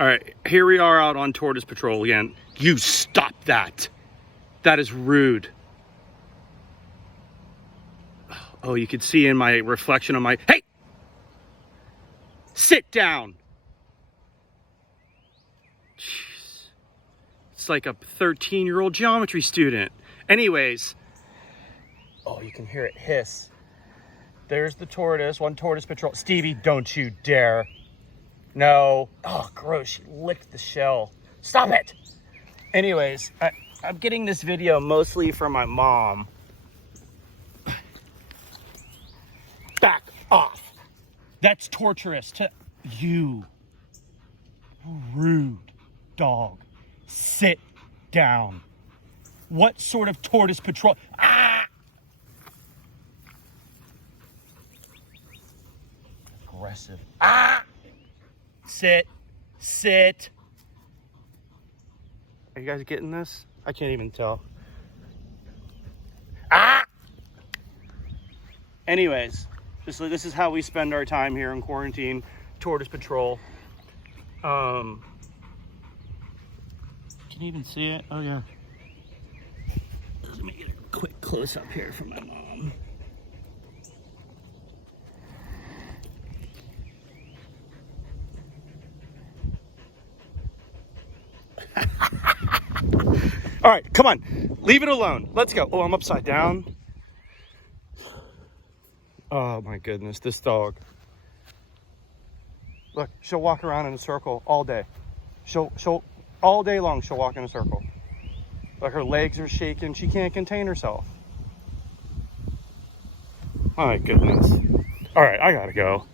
All right, here we are out on Tortoise Patrol again. You stop that. That is rude. Oh, you can see in my reflection on my... Hey! Sit down. Jeez. It's like a 13-year-old geometry student. Anyways. Oh, you can hear it hiss. There's the tortoise, one Tortoise Patrol. Stevie, don't you dare. No. Oh, gross. She licked the shell. Stop it. Anyways, I'm getting this video mostly from my mom. Back off. That's torturous to you. Rude dog. Sit down. What sort of Tortoise Patrol? Ah! Aggressive. Ah! Sit. Sit. Are you guys getting this? I can't even tell. Ah! Anyways, this is how we spend our time here in quarantine. Tortoise Patrol. Can you even see it? Oh yeah. Let me get a quick close up here from my mom. All right, come on. Leave it alone. Let's go. Oh, I'm upside down. Oh my goodness, this dog. Look, she'll walk around in a circle all day. She'll all day long she'll walk in a circle. Like her legs are shaking, she can't contain herself. My goodness. All right, I gotta go.